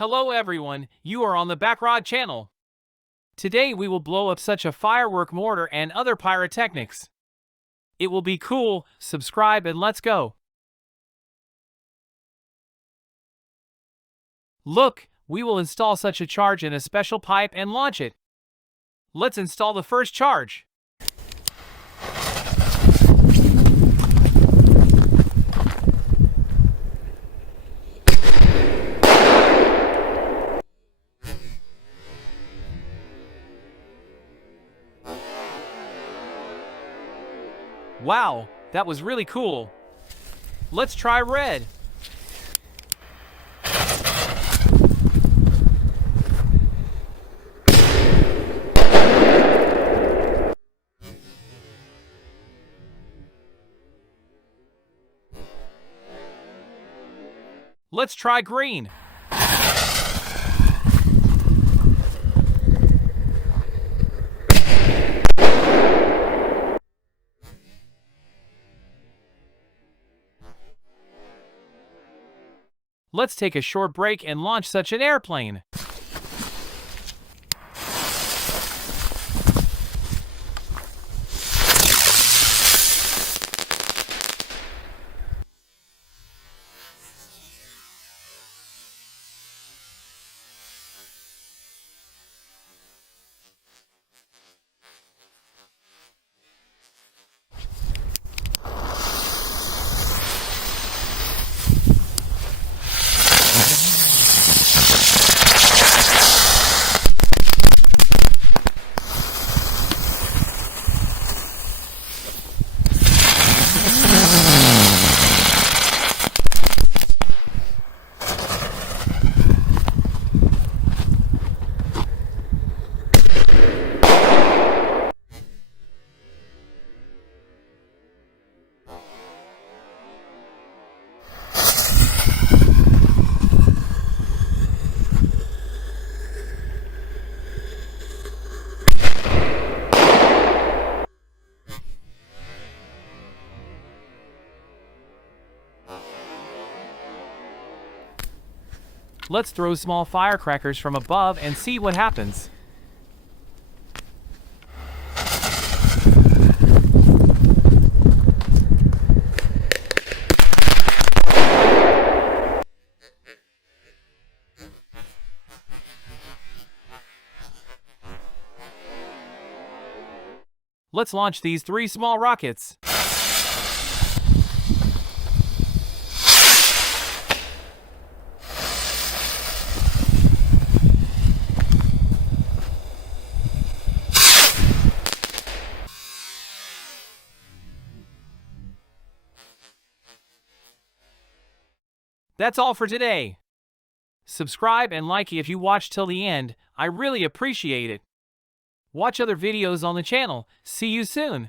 Hello everyone, you are on the Backrod channel. Today we will blow up such a firework mortar and other pyrotechnics. It will be cool, subscribe and let's go. Look, we will install such a charge in a special pipe and launch it. Let's install the first charge. Wow, that was really cool. Let's try red. Let's try green. Let's take a short break and launch such an airplane. Let's throw small firecrackers from above and see what happens. Let's launch these 3 small rockets. That's all for today. Subscribe and like if you watched till the end, I really appreciate it. Watch other videos on the channel. See you soon.